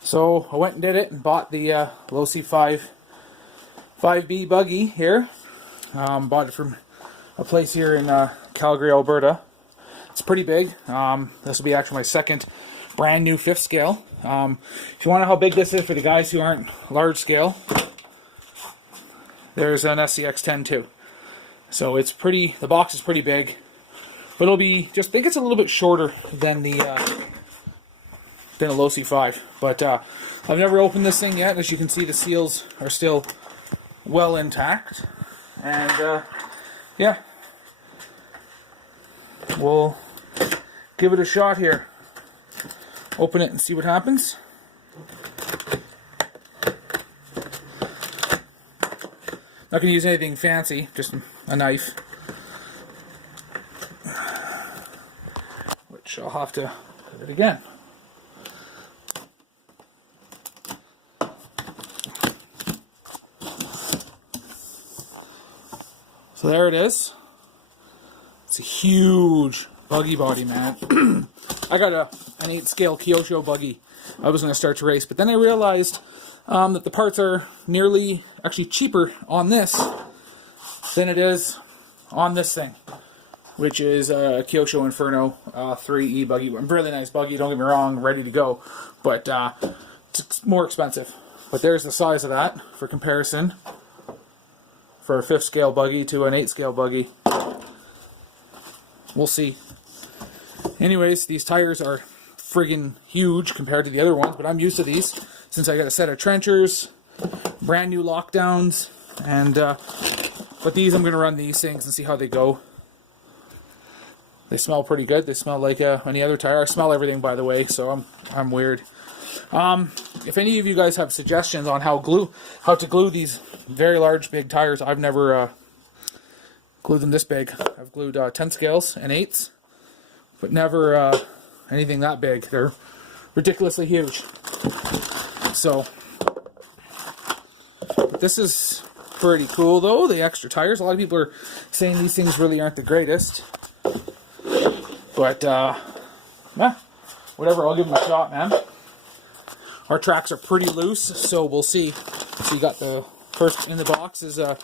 So I went and did it and bought the Losi 5B buggy here. Bought it from a place here in Calgary, Alberta. It's pretty big. This will be actually my second brand new 5th scale. If you want to know how big this is for the guys who aren't large scale, there's an SCX-10 too. So it's pretty, the box is pretty big. But it'll be just, I think it's a little bit shorter than the than a Losi 5. But I've never opened this thing yet. As you can see, the seals are still well intact. And yeah, we'll give it a shot here. Open it and see what happens. Not going to use anything fancy, just a knife. Which I'll have to put it again. So there it is. It's a huge buggy body, man. I got an 8 scale Kyosho buggy I was going to start to race, but then I realized that the parts are nearly, actually cheaper on this than it is on this thing, which is a Kyosho Inferno 3E buggy. A really nice buggy, don't get me wrong, ready to go, but it's more expensive. But there's the size of that for comparison for a 5th scale buggy to an 8 scale buggy. We'll see. Anyways, these tires are friggin' huge compared to the other ones, but I'm used to these since I got a set of trenchers, brand new lockdowns, and but these, I'm gonna run these things and see how they go. They smell pretty good. They smell like any other tire. I smell everything, by the way, so I'm weird. If any of you guys have suggestions on how to glue these very large, big tires, I've never glued them this big. I've glued 10 scales and 8s, but never anything that big. They're ridiculously huge. So, but this is pretty cool though, the extra tires. A lot of people are saying these things really aren't the greatest. But, yeah, whatever, I'll give them a shot, man. Our tracks are pretty loose, so we'll see. So you got the first in the box is the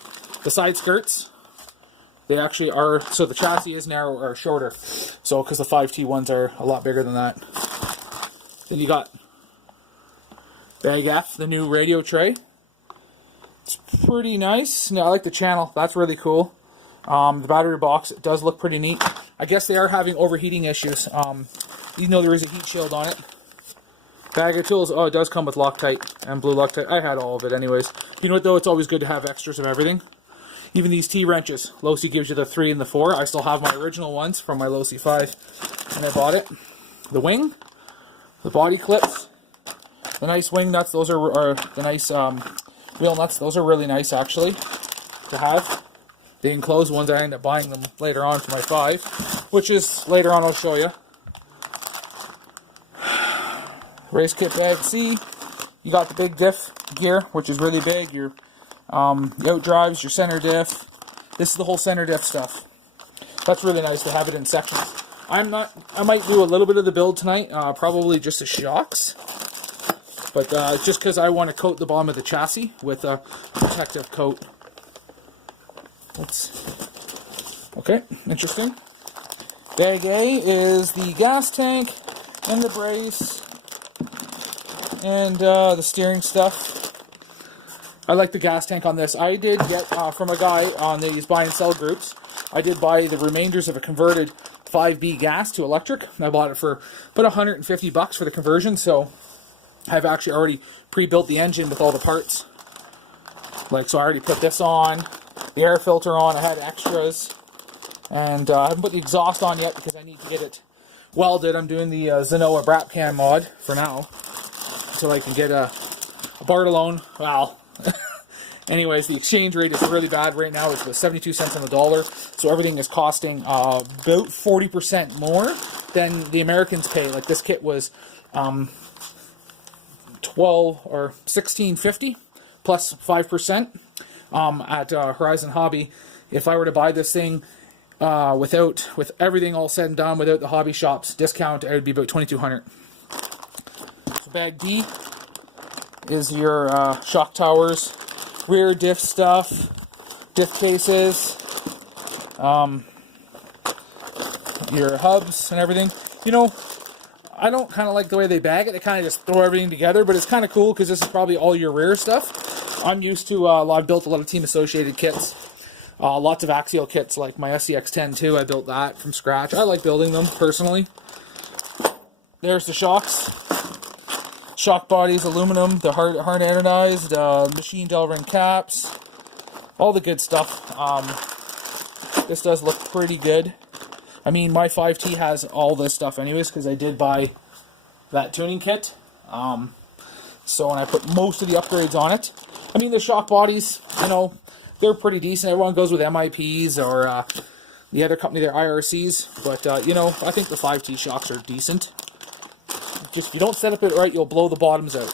side skirts. They actually are, so the chassis is narrow or shorter. So, because the 5T ones are a lot bigger than that. Then you got Bag F, the new radio tray. It's pretty nice. Now, I like the channel. That's really cool. The battery box, it does look pretty neat. I guess they are having overheating issues. You know there is a heat shield on it. Bag of tools, oh, it does come with Loctite and blue Loctite. I had all of it anyways. You know what though, it's always good to have extras of everything. Even these T-wrenches. Losi gives you the 3 and the 4. I still have my original ones from my Losi 5 when I bought it. The wing, the body clips, the nice wing nuts, those are the nice wheel nuts. Those are really nice actually to have. The enclosed ones, I end up buying them later on for my 5, which is, later on I'll show you. Race kit bag C. You got the big diff gear, which is really big. Your outdrives, your center diff. This is the whole center diff stuff. That's really nice to have it in sections. I might do a little bit of the build tonight, probably just the shocks. But just because I want to coat the bottom of the chassis with a protective coat. Okay, interesting. Bag A is the gas tank and the brace and the steering stuff. I like the gas tank on this. I did get from a guy on these buy and sell groups, I did buy the remainders of a converted 5B gas to electric. I bought it for about $150 for the conversion, so I've actually already pre-built the engine with all the parts. So I already put this on, the air filter on, I had extras, and I haven't put the exhaust on yet because I need to get it welded. I'm doing the Zenoa Brapcan mod for now, until I can get a Bartolone. Well, anyways, the exchange rate is really bad right now. It's 72 cents on the dollar, so everything is costing about 40% more than the Americans pay. Like this kit was $12 or $16.50 plus 5% at Horizon Hobby. If I were to buy this thing with everything all said and done, without the hobby shop's discount, it would be about $2,200. So bag B is your shock towers, rear diff stuff, diff cases, your hubs and everything. You know, I don't kind of like the way they bag it. They kind of just throw everything together, but it's kind of cool because this is probably all your rear stuff. I'm used to, I've built a lot of team associated kits. Lots of axial kits, like my SCX-10 too. I built that from scratch. I like building them, personally. There's the shocks. Shock bodies, aluminum, the hard anodized, machine Delrin caps. All the good stuff. This does look pretty good. I mean, my 5T has all this stuff anyways, because I did buy that tuning kit. So, and I put most of the upgrades on it. I mean, the shock bodies, you know, they're pretty decent. Everyone goes with MIPs or the other company, they're IRCs. But, you know, I think the 5T shocks are decent. Just, if you don't set up it right, you'll blow the bottoms out.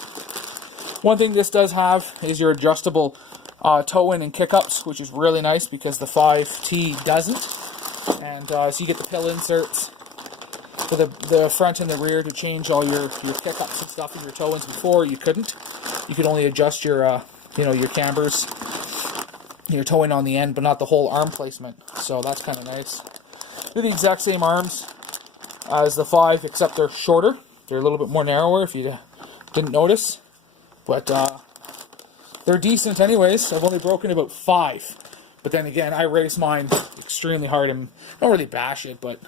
One thing this does have is your adjustable toe-in and kick-ups, which is really nice because the 5T doesn't. And so you get the pill inserts for the front and the rear to change all your kick-ups and stuff and your toe-ins. Before you couldn't. You could only adjust your, you know, your cambers, your toe-in on the end, but not the whole arm placement. So that's kind of nice. They're the exact same arms as the 5, except they're shorter. They're a little bit more narrower, if you didn't notice. But they're decent anyways. I've only broken about 5. But then again, I race mine extremely hard and don't really bash it, but...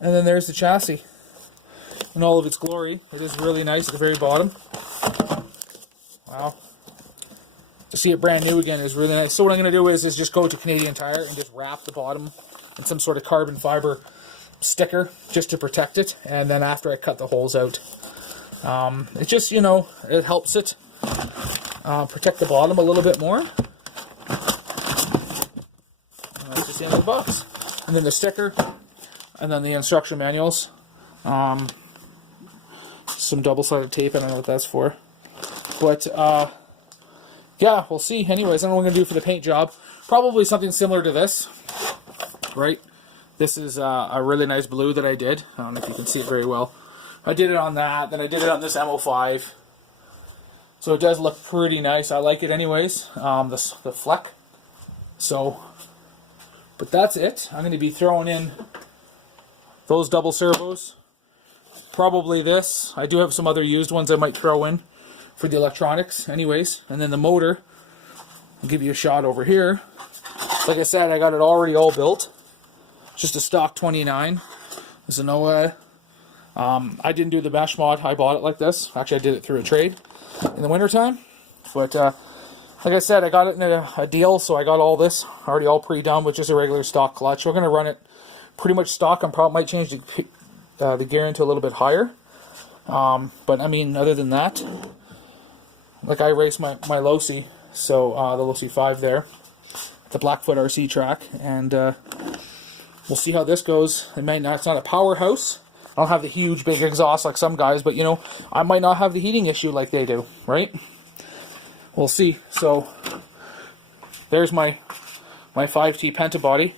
And then there's the chassis in all of its glory. It is really nice at the very bottom. Wow. To see it brand new again is really nice. So what I'm going to do is just go to Canadian Tire and just wrap the bottom in some sort of carbon fiber sticker just to protect it. And then after I cut the holes out, it just, you know, it helps it protect the bottom a little bit more. That's just the end of the box. And then the sticker, and then the instruction manuals. Some double-sided tape, I don't know what that's for. But, yeah, we'll see. Anyways, I don't know what I'm going to do for the paint job. Probably something similar to this, right? This is a really nice blue that I did. I don't know if you can see it very well. I did it on that, then I did it on this MO5. So it does look pretty nice. I like it anyways, the fleck. So, but that's it. I'm going to be throwing in those double servos. Probably this. I do have some other used ones I might throw in for the electronics anyways. And then the motor, I'll give you a shot over here. Like I said, I got it already all built. Just a stock 29. There's a Noah. I didn't do the mesh mod. I bought it like this. Actually, I did it through a trade in the wintertime. But like I said, I got it in a deal, so I got all this already all pre-done with just a regular stock clutch. We're going to run it pretty much stock. I probably might change the gear into a little bit higher. But I mean, other than that, like I race my Losi, so the Losi 5 there, the Blackfoot RC track, and we'll see how this goes. It may not, it's not a powerhouse. I don't have the huge big exhaust like some guys, but you know, I might not have the heating issue like they do, right? We'll see. So there's my 5T Penta body.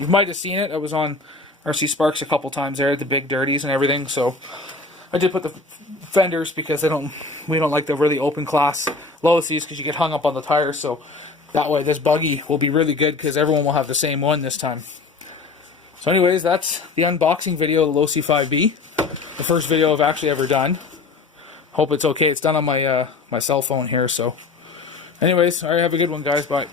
You might have seen it. I was on RC Sparks a couple times there, the big dirties and everything. So I did put the fenders because we don't like the really open class Losis because you get hung up on the tires. So that way this buggy will be really good because everyone will have the same one this time. So anyways, that's the unboxing video of the Losi 5B. The first video I've actually ever done. Hope it's okay. It's done on my my cell phone here. So anyways, alright, have a good one, guys. Bye.